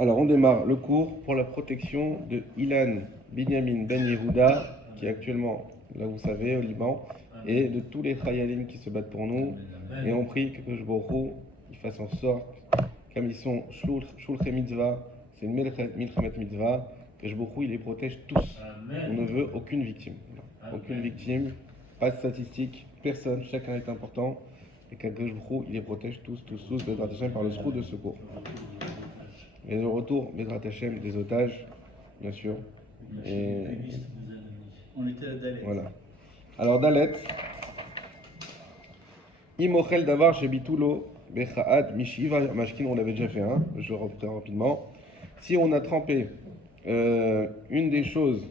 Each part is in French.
Alors, on démarre le cours pour la protection de Ilan Binyamin Ben Yehuda, qui est actuellement, là vous savez, au Liban, et de tous les Chayalim qui se battent pour nous. Et on prie que Kosh Baruch Hu, il fasse en sorte, comme ils sont Shulchay Mitzvah, c'est une Milchemet Mitzvah, que Kosh Baruch Hu, il les protège tous. On ne veut aucune victime. Aucune victime, pas de statistiques, personne, chacun est important. Et que Kosh Baruch Hu, il les protège tous, Bezrat Hashem, par le secours de secours. Et le retour, Bezrat Hashem, des otages, bien sûr. Et on était à Dalet. Voilà. Alors, Dalet. Imochel davar chez Bitulo, Bechaad, Mishiva, Mashkin, on l'avait déjà fait, hein, je reprends rapidement. Si on a trempé une des choses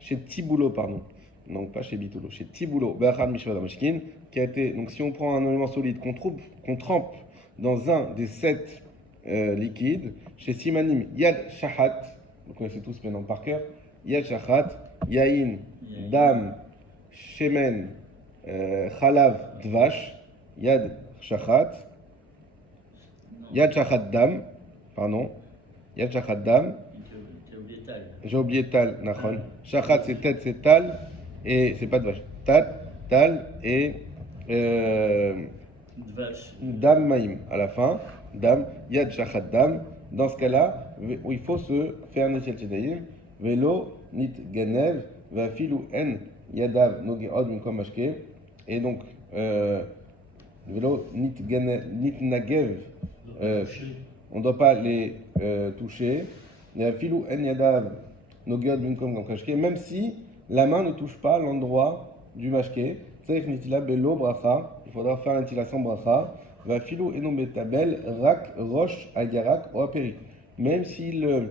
chez Tibulo, pardon, non pas chez Bitulo, chez Tibulo, Bechaad, Mishiva, Mashkin, qui a été, donc si on prend un élément solide qu'on trempe dans un des 7 liquides, chez Simanim, Yad Shahat, vous connaissez tous maintenant par cœur, Yad Shahat, Yain, Dam, Shemen, Chalav, Dvash, Yad Shachat, Yad Shachat Dam, pardon, Yad Shachat Dam, j'ai oublié Tal, Nachon. Shachat c'est tête, c'est Tal, et c'est pas Dvash, Tal et Dam Maïm à la fin, Dam, Yad Shachat Dam. Dans ce cas-là, où il faut se faire Netilat Yadayim, Velo Nit Genev, Vafilu En Yadav Nogeod Minkom Mashke, et donc Velo Nit Nagev, on ne doit pas les toucher, Vafilu En Yadav Nogeod Minkom Mashke, même si la main ne touche pas l'endroit du Mashke, c'est-à-dire Nitila Belo Bracha, il faudra faire l'Nitila sans Bracha. Va filou et non betabel, rak, roche, agarak, ou apéri. Même si le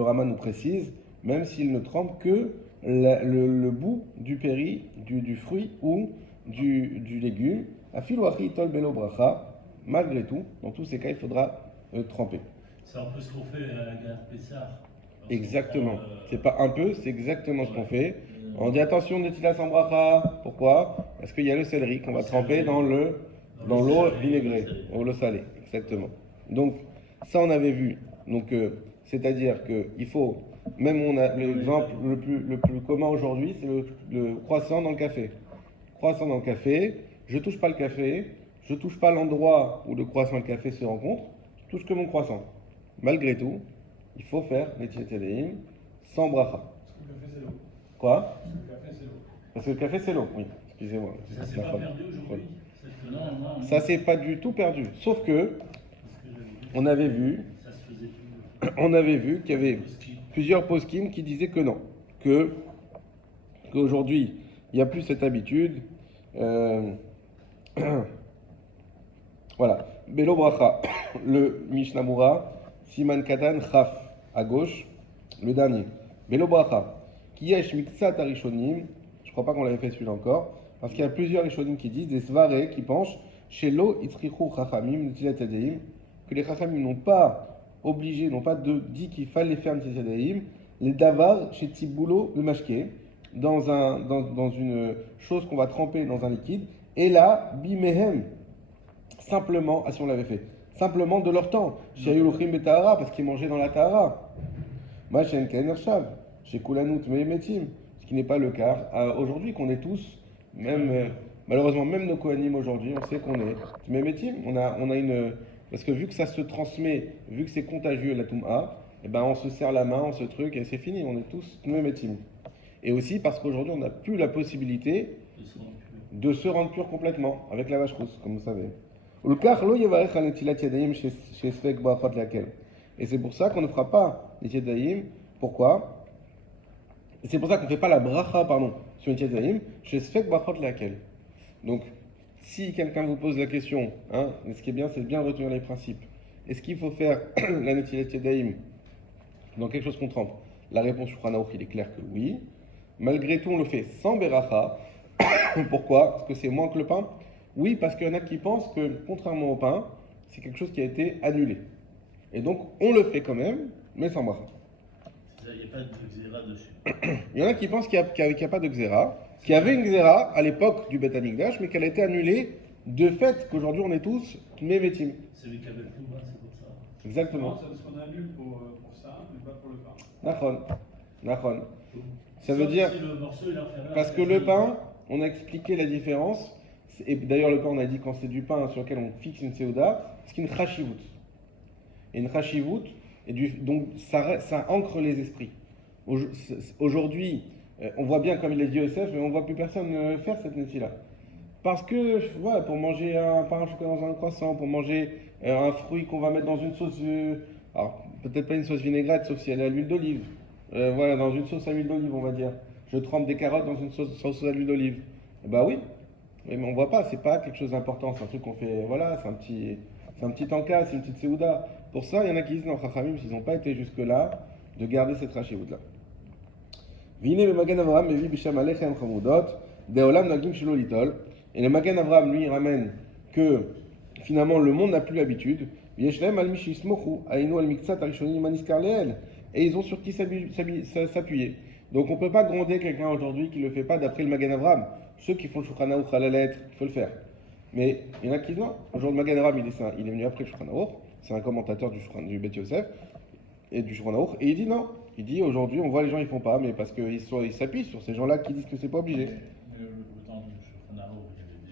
Rama nous précise, même s'il ne trempe que le bout du péri, du fruit ou du légume, a filou achi tol belo bracha, malgré tout, dans tous ces cas, il faudra tremper. C'est un peu ce qu'on fait à la gare Pessar. Exactement. C'est pas un peu, c'est exactement ce qu'on fait. On dit attention, Netila sans bracha. Pourquoi? Parce qu'il y a le céleri qu'on va tremper dans l'eau vinaigrée, ou l'eau salée, exactement. Donc, ça on avait vu. Donc, c'est-à-dire qu'il faut, même on a l'exemple le plus commun aujourd'hui, c'est le croissant dans le café. Croissant dans le café, je touche pas le café, je touche pas l'endroit où le croissant et le café se rencontrent, je touche que mon croissant. Malgré tout, il faut faire les Tchèteléim sans bracha. Parce que le café c'est l'eau. Quoi? Parce que le café c'est l'eau. Oui, excusez-moi. Ça s'est pas perdu aujourd'hui? Non. Ça s'est pas du tout perdu. Sauf que on avait vu qu'il y avait plusieurs poskim qui disaient que non, qu'aujourd'hui il n'y a plus cette habitude. Voilà. Belo bracha, le Mishnah Siman Katan Chaf à gauche, le dernier. Belo bracha, Kiyesh Miksat Arishonim. Je crois pas qu'on l'avait fait celui-là encore. Parce qu'il y a plusieurs Rishonim qui disent, des Svaré qui penchent, chez l'eau, Itzrichu Chachamim, Netilat Yadayim, que les Chachamim n'ont pas dit qu'il fallait faire Netilat Yadayim, les Davar, chez Tibulo, le Mashke, dans une chose qu'on va tremper dans un liquide, et là, Bimehem, simplement, si on l'avait fait, simplement de leur temps, chez Ayuluchim Betahara, parce qu'ils mangeaient dans la Tahara, Machen Ken Ershav, chez Kulanut Mehemetim, ce qui n'est pas le cas aujourd'hui, qu'on est tous. Même, malheureusement, même nos Kohanim aujourd'hui, on sait qu'on est Mehemetim. On a une. Parce que vu que ça se transmet, vu que c'est contagieux la Toum'a, eh ben on se serre la main, on se truc, et c'est fini, on est tous Mehemetim. Et aussi parce qu'aujourd'hui, on n'a plus la possibilité de se rendre pur complètement, avec la vache rousse, comme vous savez. Et c'est pour ça qu'on ne fera pas les Tiadaïm. Pourquoi? C'est pour ça qu'on ne fait pas la bracha, sur une Tiadaïm, chez Sfek Bachot laquelle. Donc, si quelqu'un vous pose la question, hein, ce qui est bien, c'est bien retenir les principes. Est-ce qu'il faut faire la Netilat Yadayim dans quelque chose qu'on trempe? La réponse sur Hanaoch, il est clair que oui. Malgré tout, on le fait sans beracha. Pourquoi? Parce que c'est moins que le pain? Oui, parce qu'il y en a qui pensent que, contrairement au pain, c'est quelque chose qui a été annulé. Et donc, on le fait quand même, mais sans bracha. Il n'y a pas de xéra dessus. Il y en a qui pensent qu'il n'y a pas de xéra, qu'il y avait une xéra à l'époque du Beth Amikdash, mais qu'elle a été annulée de fait qu'aujourd'hui on est tous Mehemetim. C'est lui qui avait le Touma, c'est pour ça. Exactement. Non, c'est parce qu'on annule pour ça, mais pas pour le pain. Nachon. Nachon. Ça Sauf veut dire, si le morceau, il leur fait mal, parce que le pain, on a expliqué la différence, et d'ailleurs le pain, on a dit quand c'est du pain sur lequel on fixe une séouda, c'est une chashivut. Et une chashivut, donc ça ancre les esprits. Aujourd'hui, on voit bien comme il l'a dit Yosef, mais on voit plus personne faire cette métier-là. Parce que, ouais, pour manger un pain au chocolat dans un croissant, pour manger un fruit qu'on va mettre dans une sauce, alors peut-être pas une sauce vinaigrette, sauf si elle est à l'huile d'olive. Voilà, dans une sauce à l'huile d'olive, on va dire. Je trempe des carottes dans une sauce à l'huile d'olive. Bah oui, mais on voit pas, c'est pas quelque chose d'important, c'est un truc qu'on fait, voilà, c'est un petit encas, c'est une petite séouda. Pour ça, il y en a qui disent dans Chachamim, s'ils n'ont pas été jusque-là, de garder cette rachéoud-là. Vine le Magen Avraham, Mevi Bisham Alechem Chamudot, Deolam Nagim Shelo Litol. Et le Magen Avraham, lui, ramène que finalement le monde n'a plus l'habitude. Yeshlem al Mishismochu, Ainu al Miktsat Arishonim Maniskar Leel. Et ils ont sur qui s'appuyer. Donc on ne peut pas gronder quelqu'un aujourd'hui qui ne le fait pas d'après le Magen Avraham. Ceux qui font le Shulchan Aruch à la lettre, il faut le faire. Mais il y en a qui disent non. Aujourd'hui, le Magen Avraham, il est venu après le Shulchan Aruch. C'est un commentateur du Bet Yosef et du Shulchan Aruch. Et il dit non. Il dit aujourd'hui, on voit les gens, ils font pas, mais parce qu'ils s'appuient sur ces gens-là qui disent que c'est pas obligé. Mais au temps du Shulchan Aruch,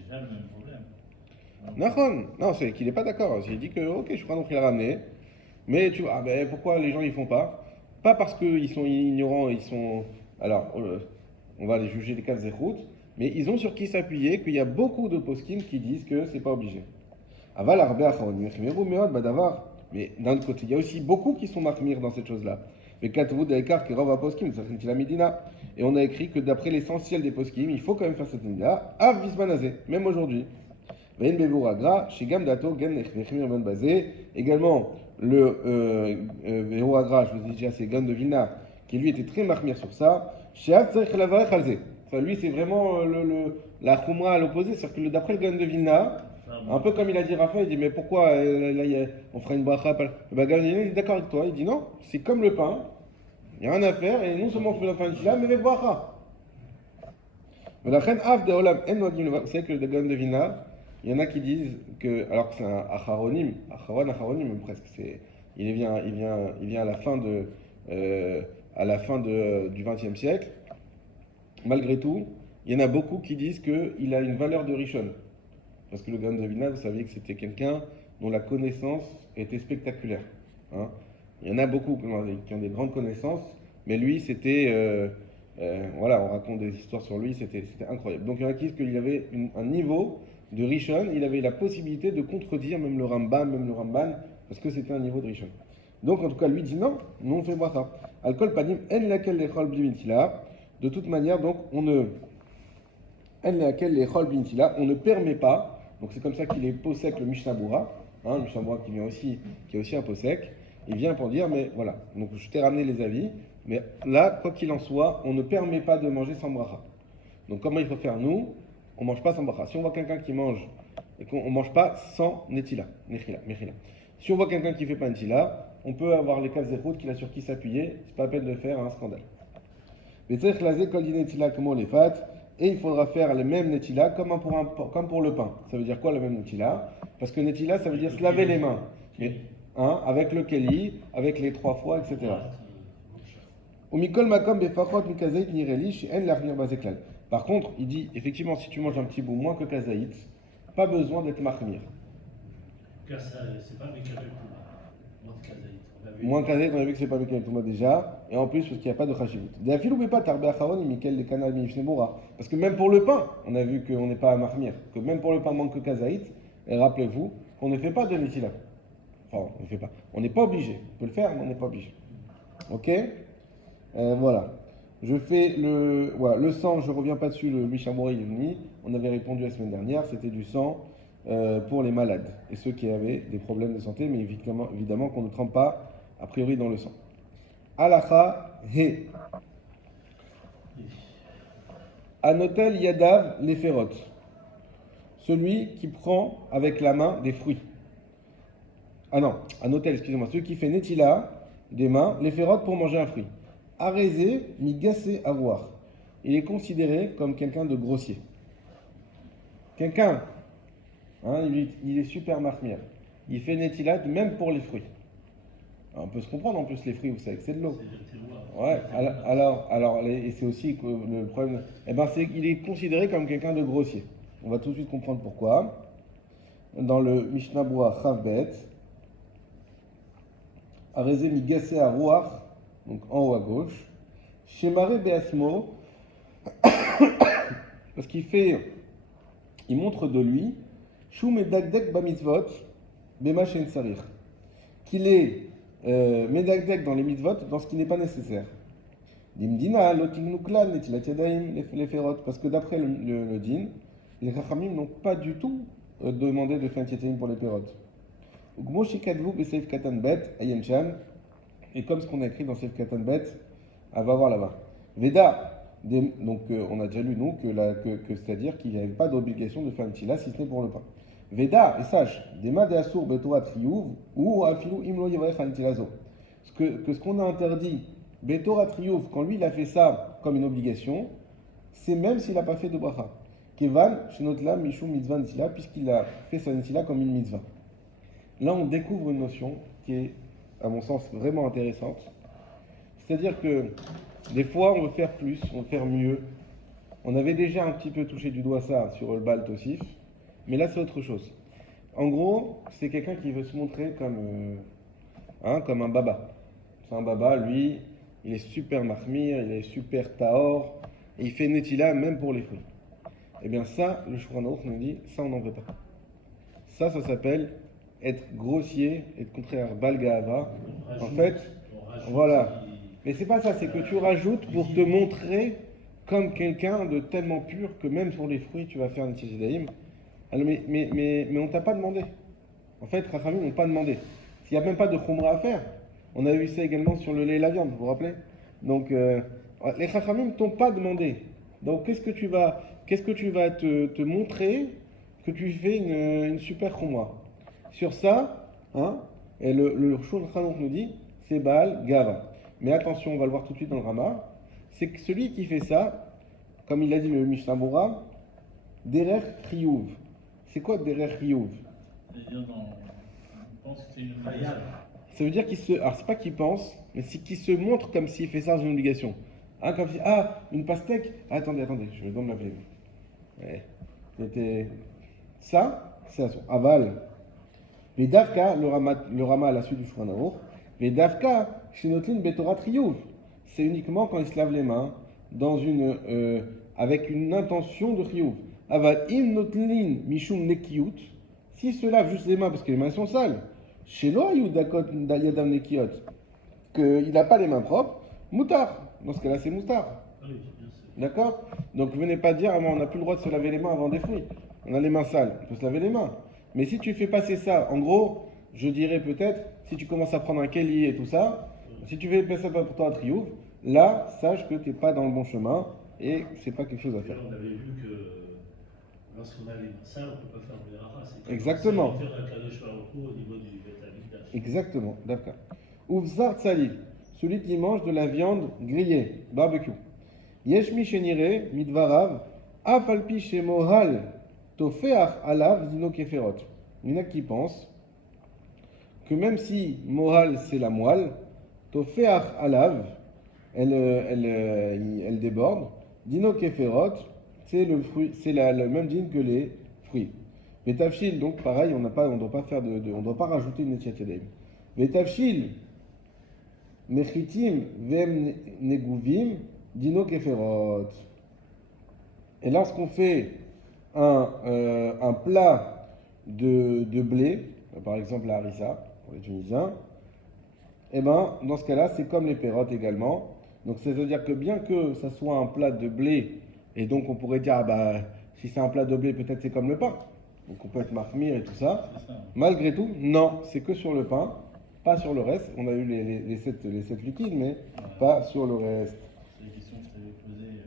il y avait déjà le même problème. Non, c'est qu'il n'est pas d'accord. Il dit que, ok, Shulchan Aruch il a ramené, mais tu vois, ben, pourquoi les gens ils font pas? Pas parce qu'ils sont ignorants, ils sont. Alors, on va les juger les cas zéroutes, mais ils ont sur qui s'appuyer, qu'il y a beaucoup de poskim qui disent que c'est pas obligé. Aval arbe acharonim mechimeru meod badavar. Mais d'un autre côté, il y a aussi beaucoup qui sont mahmir dans cette chose-là. Mais katavut daikar qui rova poskim, c'est la medina. Et on a écrit que d'après l'essentiel des poskim, il faut quand même faire cette medina. Av vismanazé, même aujourd'hui. Vein bevur agra, shigam dato gen nechmir ben bazé. Également, le bevur agra, je vous ai dit déjà, c'est Gan de Vilna, qui lui était très mahmir sur ça. Sheav tzarich lavarech alze. Enfin, lui, c'est vraiment la khumra à l'opposé. C'est-à-dire que d'après le Gan de Vilna, un peu comme il a dit Raphaël, il dit mais pourquoi là, on fera une bracha Gan de Vilna, il est d'accord avec toi. Il dit non, c'est comme le pain. Il n'y a rien à faire, et non seulement on fait la fin de mais les bracha. Mais la reine Av de Olam En Wagim, vous savez que le Gan de Vilna, il y en a qui disent que, alors que c'est un acharonim presque, il vient à la fin du XXe siècle. Malgré tout, il y en a beaucoup qui disent qu'il a une valeur de Rishon. Parce que le Gan de Vilna, vous saviez que c'était quelqu'un dont la connaissance était spectaculaire. Hein. Il y en a beaucoup qui ont des grandes connaissances, mais lui, c'était. Voilà, on raconte des histoires sur lui, c'était incroyable. Donc il y en a qui disent qu'il avait un niveau de Rishon, il avait la possibilité de contredire même le Ramban, parce que c'était un niveau de Rishon. Donc en tout cas, lui dit non, nous on fait bracha. Alcool panim, en laquelle les chol blimintila. De toute manière, donc on ne. En laquelle les chol blimintila, on ne permet pas. Donc c'est comme ça qu'il est possèque le Mishnah Bura, le Mishnah Bura qui est aussi un possèque. Il vient pour dire, mais voilà, donc je t'ai ramené les avis, mais là, quoi qu'il en soit, on ne permet pas de manger sans bracha. Donc comment il faut faire nous? On ne mange pas sans bracha. Si on voit quelqu'un qui mange, et qu'on ne mange pas sans netila, mechila. Si on voit quelqu'un qui ne fait pas netila, on peut avoir les caves zéroutes qu'il a sur qui s'appuyer, c'est pas la peine de faire un scandale. Mais tzarich lazer kol din netila comme on les fat, et il faudra faire les mêmes netila comme pour le pain. Ça veut dire quoi le même netila? Parce que netila, ça veut dire se laver les mains. Mais, avec le keli, avec les 3 fois, etc. Par contre, il dit, effectivement, si tu manges un petit bout moins que kazaït, pas besoin d'être mahmir. Car ça, c'est pas Mekabel Touma. Moins de kazaït. Moins kazaït, on a vu que c'est pas Mekabel Touma déjà, et en plus parce qu'il n'y a pas de chashivut. Parce que même pour le pain, on a vu qu'on n'est pas à mahmir, que même pour le pain manque que kazaït, et rappelez-vous qu'on ne fait pas de netila. Enfin, on ne fait pas. On n'est pas obligé. On peut le faire, mais on n'est pas obligé. Ok? Voilà. Je fais le sang, je ne reviens pas dessus, le Mishamori il est venu. On avait répondu la semaine dernière, c'était du sang pour les malades et ceux qui avaient des problèmes de santé, mais évidemment qu'on ne trempe pas a priori dans le sang. Alacha he. Anotel yadav leferot. Celui qui prend avec la main des fruits. Ah non, anotel, excusez-moi. Celui qui fait netila des mains, leferot pour manger un fruit. Arésé, ni gassé à voir. Il est considéré comme quelqu'un de grossier. Quelqu'un, il est super mahmir. Il fait netilat même pour les fruits. On peut se comprendre, en plus, les fruits, vous savez que c'est de l'eau. C'est le terroir. Ouais, et c'est aussi que le problème, eh ben, c'est qu'il est considéré comme quelqu'un de grossier. On va tout de suite comprendre pourquoi. Dans le Mishnah Berurah Chav Bet, Arezé mi gassé à Ruach, donc en haut à gauche, Shemare Beasmo, parce il montre de lui, Shum et Dagdek Bamitzvot, Bema Shen Sarir, qu'il est Medagdek dans les mitzvot, dans ce qui n'est pas nécessaire. Dimdina, lotignuklan, netilat yadayim, les ferot, parce que d'après le din, les Chachamim n'ont pas du tout demandé de faire un tietéim pour les pérotes. Ugmo shikadvu beseif katan bet, ayenchan, et comme ce qu'on a écrit dans Seif katan bet, va voir là-bas. Veda, donc on a déjà lu nous que c'est-à-dire qu'il n'y avait pas d'obligation de faire une tila si ce n'est pour le pain. Veda, et sache, dema de asur betorat triyuv, ou afilou imlo yevach an tilazo. Ce qu'on a interdit, betorat triyuv, quand lui il a fait ça comme une obligation, c'est même s'il n'a pas fait de bracha. Kevan, shenotla, mishum mitzvah nitila, puisqu'il a fait sa nitila comme une mitzvah. Là, on découvre une notion qui est, à mon sens, vraiment intéressante. C'est-à-dire que des fois, on veut faire plus, on veut faire mieux. On avait déjà un petit peu touché du doigt ça sur le Baal Tosif, mais là, c'est autre chose. En gros, c'est quelqu'un qui veut se montrer comme un baba. C'est un baba, lui, il est super mahmir, il est super tahor, et il fait netila même pour les fruits. Eh bien ça, le Shulchan Aruch nous dit, ça on n'en veut pas. Ça s'appelle être grossier, être contraire Baal Gahava. En fait, voilà. Mais c'est pas ça, c'est que tu rajoutes pour te montrer comme quelqu'un de tellement pur que même sur les fruits, tu vas faire une tzidaïm. Mais on t'a pas demandé. En fait, Rachamim n'ont pas demandé. S'il n'y a même pas de khumra à faire. On a vu ça également sur le lait et la viande, vous vous rappelez? Donc, les Rachamim ne t'ont pas demandé. Donc, qu'est-ce que tu vas te montrer que tu fais une super khumra? Sur ça, hein, et le Shulchan Aruch nous dit, c'est Baal Gava. Mais attention, on va le voir tout de suite dans le Rama, c'est que celui qui fait ça, comme il a dit le Mishnah Berurah, Derer Chiyuv. C'est quoi Derer Chiyuv? C'est-à-dire, on pense que c'est une obligation. Ça veut dire alors c'est pas qu'il pense, mais c'est qu'il se montre comme s'il fait ça dans une obligation. Hein, comme si, une pastèque. Attendez, je vais me l'appeler. Ouais. Ça, c'est à son aval. Les Davka, le Rama à la suite du Shulchan Aruch, les Davka, chez Notlin Betorat Triyuv, c'est uniquement quand il se lave les mains avec une intention de Triyuv. Aval im Notlin Mishum Nekiyut, s'il se lave juste les mains parce que les mains sont sales, chez l'Oyou Yadam Nekiyot, qu'il n'a pas les mains propres, Moutar. Dans ce cas-là, c'est Moutar. Oui, bien sûr. D'accord? Donc venez pas dire, on n'a plus le droit de se laver les mains avant des fruits. On a les mains sales, on peut se laver les mains. Mais si tu fais passer ça, en gros, je dirais peut-être, si tu commences à prendre un Kelly et tout ça, si tu fais passer ça pour toi à Triouf, là, sache que tu n'es pas dans le bon chemin et c'est pas quelque chose à faire. D'ailleurs, on avait vu que lorsqu'on a les mains sales, on ne peut pas faire de l'Eraha. C'est Exactement. C'est faire la Kadosh Baruch Hu au niveau du Beth Amikdash. Exactement, d'accord. Ouvzar Tsali, celui qui mange de la viande grillée, barbecue. Yeshmi Shenire, Midvarav, Afalpi Shemohal, Tofeach Alav, Dino Keferot. Il y en a qui pensent que même si Mohal c'est la moelle, Tofeach Alav, elle déborde, Dino Keferot, c'est le fruit, c'est le même din que les fruits. Mais Tafshil, donc pareil, on doit pas rajouter une Netiat Yadayim. Mais Tafshil, Mechitim, Vem Neguvim, Dino Keferot. Et lorsqu'on fait un plat de blé, par exemple la harissa, pour les Tunisiens, et ben dans ce cas-là, c'est comme les pérotes également. Donc c'est-à-dire que bien que ça soit un plat de blé, et donc on pourrait dire, si c'est un plat de blé, peut-être c'est comme le pain. Donc on peut être mahmir et tout ça. Malgré tout, non, c'est que sur le pain, pas sur le reste. On a eu les sept liquides, mais pas sur le reste. C'est la question que je t'avais posée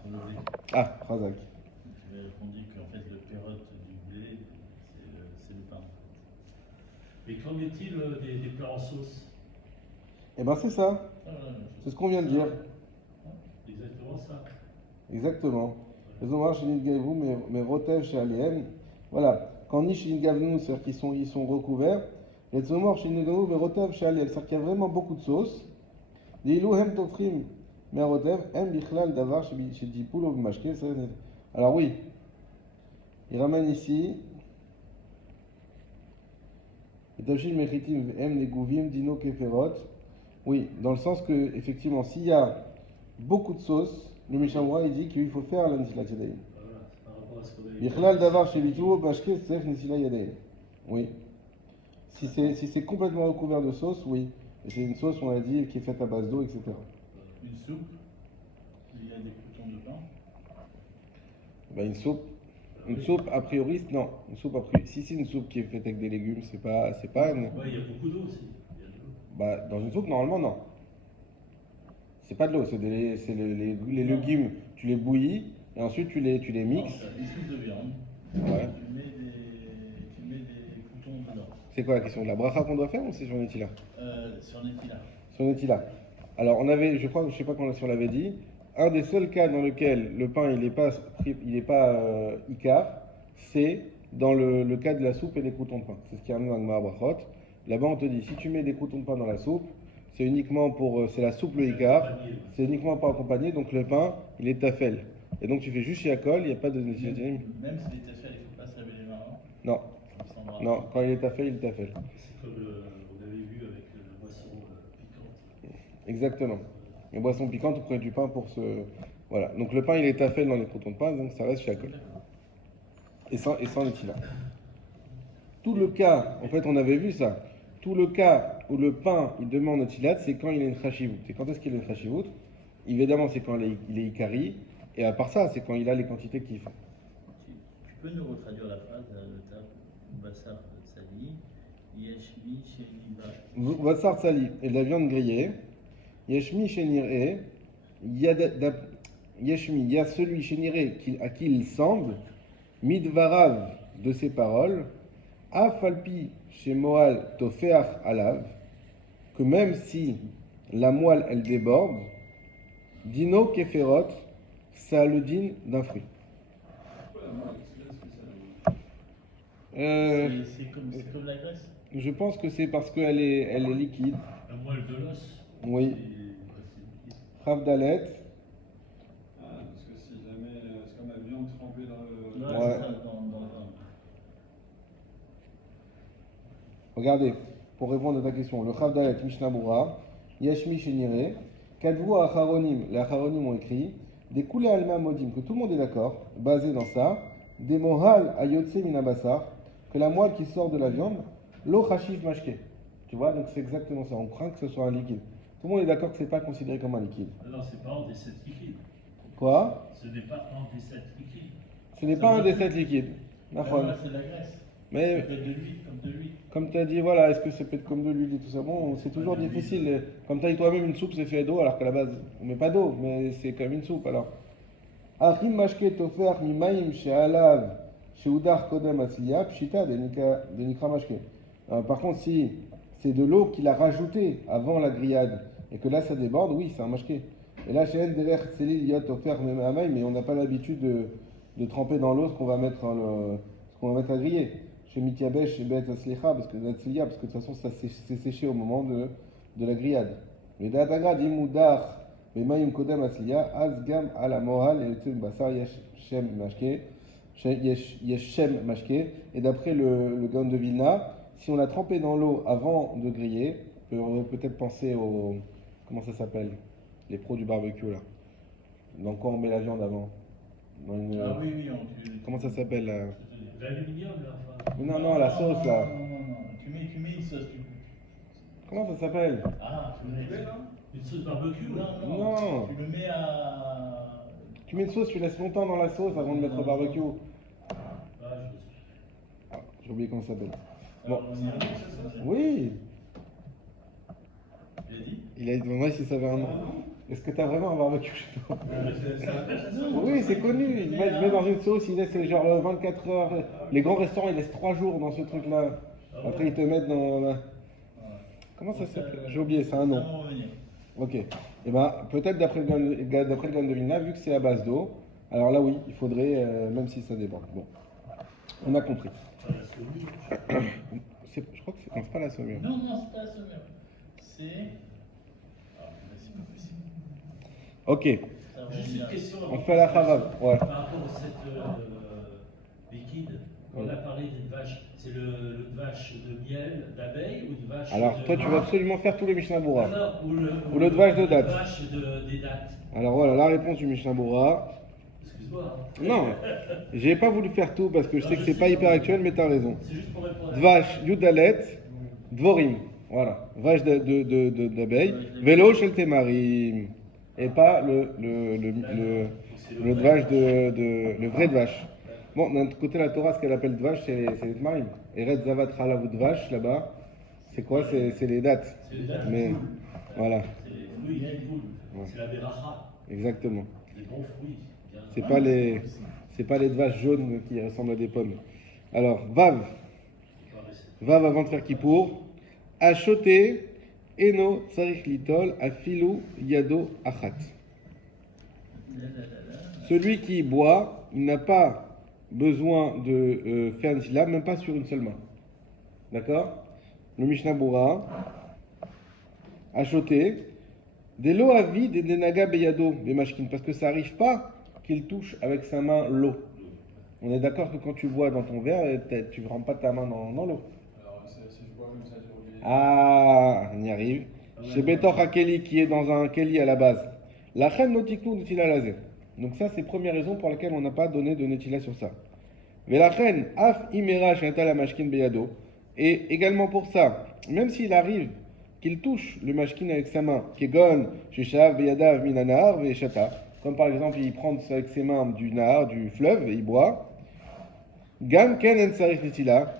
sur le blé. Ah, Razak. Tu avais répondu qu'en fait le pérote du blé, c'est le pain. Mais qu'en est-il des plats en sauce? Eh ben c'est ça, c'est ce qu'on vient de dire. Exactement ça. Exactement. Mais Rotev chez Alien, voilà. Quand Nish Gavnou, c'est-à-dire qu'ils sont recouverts, Les tsomor chez Negano Verotav Shalel, c'est-à-dire qu'il y a vraiment beaucoup de sauce. Les ilou hem tofrim merotev hem bichlal davar chez Dipul ou mashke. Alors oui, il ramène ici. Et Tachil mechitim hem neguvim dino keferot. Oui, dans le sens que, effectivement, s'il y a beaucoup de sauce, le Mishamura il dit qu'il faut faire la Nisilat Yadayim. Voilà, c'est par rapport à ce qu'on avait Bichlal davar chez Dipul mashke, c'est Nisilat Yadayim. Oui. Si c'est complètement recouvert de sauce, oui. Et c'est une sauce, on a dit, qui est faite à base d'eau, etc. Une soupe, il y a des croutons de pain. Ben, une soupe a priori, non. Une soupe a priori. Si c'est une soupe qui est faite avec des légumes, c'est pas une. Ouais, il y a beaucoup d'eau aussi. Il y a de l'eau. Bah, dans une soupe, normalement, non. C'est pas de l'eau, c'est les légumes, tu les bouillis et ensuite tu les Non, mixes. c'est une soupe de viande. Ouais. Tu mets des croutons dedans. C'est quoi la question? La bracha qu'on doit faire ou c'est sur Netila? Sur Netila. Sur Netila. Alors, on avait, je crois, je sais pas si on l'avait dit, un des seuls cas dans lequel le pain il est pas ikar, c'est dans le cas de la soupe et des croutons de pain. C'est ce qui est amené dans le Mahabrachot. Là-bas, on te dit, si tu mets des croutons de pain dans la soupe, c'est uniquement c'est la soupe le ikar, c'est uniquement pour accompagner, donc le pain, il est tafel. Et donc tu fais juste shiakol, il n'y a pas de Même si les tafels, il ne faut pas se laver les mains avant. Non, Ça s'embrasse. non, quand il est tafel, il est tafel. C'est comme on avait vu avec la boisson piquante. Exactement. Les boissons piquantes, on prenait du pain pour Voilà. Donc le pain, il est tafel dans les croutons de pain, donc ça reste shiakol. Et sans l'étila. Tout le cas, en fait, on avait vu ça. Tout le cas où le pain, il demande netilat, c'est quand il a une chashivut. Et quand est-ce qu'il a une chashivut? Évidemment, c'est quand il est ikari. Et à part ça, c'est quand il a les quantités qu'il faut. Tu peux nous retraduire la phrase le tab Bassar Sali, Yeshmi Sheniva. Vassar sali et de la viande grillée. Yeshmi sheniré. Yeshmi, il y a celui sheniré à qui il semble. Midvarav de ses paroles. Afalpi chez Moal Tofeach Alav. Que même si la moelle elle déborde, Dino Keferot, ça a le din d'un fruit. Pourquoi la moelle? C'est bien spécial. C'est comme la graisse. Je pense que c'est parce qu'elle est liquide. La moelle de l'os. Oui. c'est- Ravdalet. Ah, parce que si jamais, c'est comme la viande trempée dans le. Ouais, Ouais. c'est ça, dans un. Regardez, pour répondre à ta question, le Chavdalet Mishnabura, Yashmi Shenire, Kadvu Acharonim, les Acharonim ont écrit, des Koulé Alma Modim, que tout le monde est d'accord, basé dans ça, des Mohal Ayotse Minabassar, que la moelle qui sort de la viande, Lo Chashiv Mashke. Tu vois, donc c'est exactement ça, on craint que ce soit un liquide. Tout le monde est d'accord que ce n'est pas considéré comme un liquide. Alors, c'est pas un des 7 liquides. Quoi? Ce n'est pas un des 7 liquides. Ce n'est pas un des 7 liquides. Nahon. Ouais, c'est de la graisse. Mais C'est de l'huile, comme de l'huile. comme tu as dit, voilà, est-ce que ça peut être comme de l'huile et tout ça? Bon, c'est toujours difficile. Comme tu as dit toi-même, une soupe c'est fait d'eau, alors qu'à la base, on met pas d'eau, mais c'est comme une soupe alors. Achim mashke tofer mimaim she'alav she'udar kodem asliya pshita de nikra mashke. Par contre, si c'est de l'eau qu'il a rajouté avant la grillade et que là ça déborde, oui, c'est un mashke. Et là, chez Enderer Tselil Yot Ofer Memaim, mais on n'a pas l'habitude de tremper dans l'eau ce qu'on va mettre à griller. Chez Mityabesh, chez Bet Aslicha, parce que de toute façon, ça s'est séché au moment de la grillade. Mais Datagrad, Imudar, Memaim Kodem Asliya, Azgam ala Mohal, et le Basar Yeshem Mashke, Yeshem Mashke, et d'après le Gaon de Vilna, si on l'a trempé dans l'eau avant de griller, on peut peut-être penser au. Comment ça s'appelle? Les pros du barbecue là. Dans quoi on met la viande avant? Dans une, Ah oui, comment ça s'appelle là? L'aluminium, là. Enfin. Mais non, la sauce là. Non. Tu mets une sauce. Comment ça s'appelle? Ah, tu mets Poulet, là? une sauce barbecue. Non. Tu le mets à. Tu mets une sauce, tu laisses longtemps dans la sauce avant de mettre au barbecue. Ah, je Ah, j'ai oublié comment ça s'appelle. Bon. Oui, Tu l'as dit? il a demandé si ça avait un nom. Est-ce que t'as vraiment un barbecue chez toi? Oui, c'est connu. Il met dans une sauce, il laisse genre 24 heures. Les grands restaurants, ils laissent 3 jours dans ce truc-là. Après, ils te mettent dans. Comment ça s'appelle? J'ai oublié, c'est un nom. Ça va revenir. Ok. Et ben, peut-être d'après le Gan de Vilna, vu que c'est à base d'eau, alors là, oui, il faudrait, même si ça déborde. Bon, on a compris. Je crois que c'est. Non, c'est pas la saumure. Non, non, c'est pas la saumure. C'est. Ah, mais c'est pas possible. Ok. Ça va Juste une bien. question. On fait la chavav. Ouais. Par rapport à cette liquide, on a parlé d'une vache. C'est le vache de miel, d'abeille ou de vache Alors, de. toi, tu vas absolument faire tous les Mishnah Bura. Non, Ou le vache de date. vache des dates. Alors voilà, la réponse du Mishnah Bura. Excuse-moi. hein. Non, j'ai pas voulu faire tout parce que je sais que c'est pas hyper actuel, mais t'as raison. C'est juste pour répondre à Dvash, Yudalet, Dvorim. Voilà, vache d'abeille. Vélo shel Temarim. Et pas le dvash le vrai dvash. Bon, d'un autre côté, la Torah, ce qu'elle appelle dvash, c'est les Temarim. Et Red Zavat Chalav dvash, là-bas, c'est quoi? C'est les dates. C'est les dates. Mais voilà, C'est les fruits qui coulent. Ouais. C'est la beracha. exactement. Les bons fruits. Bien. C'est pas les dvash jaunes qui ressemblent à des pommes. Alors, Vav. Vav avant de faire Kippour. Achoté, Eno, Tsarich Litol, Afilu, Yado, Achat. Celui qui boit, il n'a pas besoin de faire une syllabe, même pas sur une seule main. D'accord? Le Mishnah Bura. Achoté. Des lots à vide et des naga beyado, des mashkin, parce que ça n'arrive pas qu'il touche avec sa main l'eau. On est d'accord que quand tu bois dans ton verre, tu ne rentres pas ta main dans l'eau. Alors, si je bois comme ça, j'ai oublié. Ah, on y arrive. Chez Betor Hakeli, qui est dans un Keli à la base. La reine notiknou netila lazé. Donc ça, c'est la première raison pour laquelle on n'a pas donné de netila sur ça. Mais la reine, af imera shenta la mashkin beyado. Et également pour ça, même s'il arrive qu'il touche le mashkin avec sa main, kegon, shishav, beyadav, minanar, veshata. Comme par exemple, il prend avec ses mains du nahar, du fleuve, et il boit. Gam ken en sarich netila.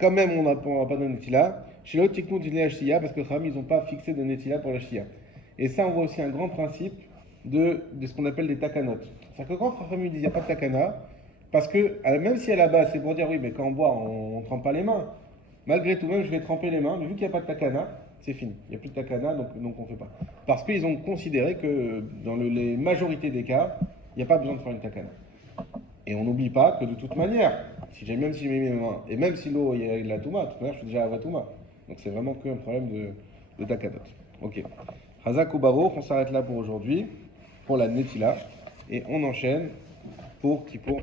Quand même, on n'a pas de netila. Chez l'autre tiknou dîner shtia, parce que Kham, ils n'ont pas fixé de netila pour la shtia. Et ça, on voit aussi un grand principe de ce qu'on appelle des takanot. C'est-à-dire que quand Kham dit qu'il n'y a pas de takana, parce que même si à la base, c'est pour dire oui, mais quand on boit, on ne trempe pas les mains. Malgré tout, même, je vais tremper les mains, mais vu qu'il n'y a pas de takana, c'est fini. Il n'y a plus de takana, donc on ne fait pas. Parce qu'ils ont considéré que dans les majorités des cas, il n'y a pas besoin de faire une takana. Et on n'oublie pas que de toute manière, même si je mets mes mains, et même si l'eau est de la touma, de toute manière, je suis déjà à la touma. Donc c'est vraiment qu'un problème de takanot. Ok. Hazak ou Baruch, on s'arrête là pour aujourd'hui, pour la netila, et on enchaîne pour Kippour.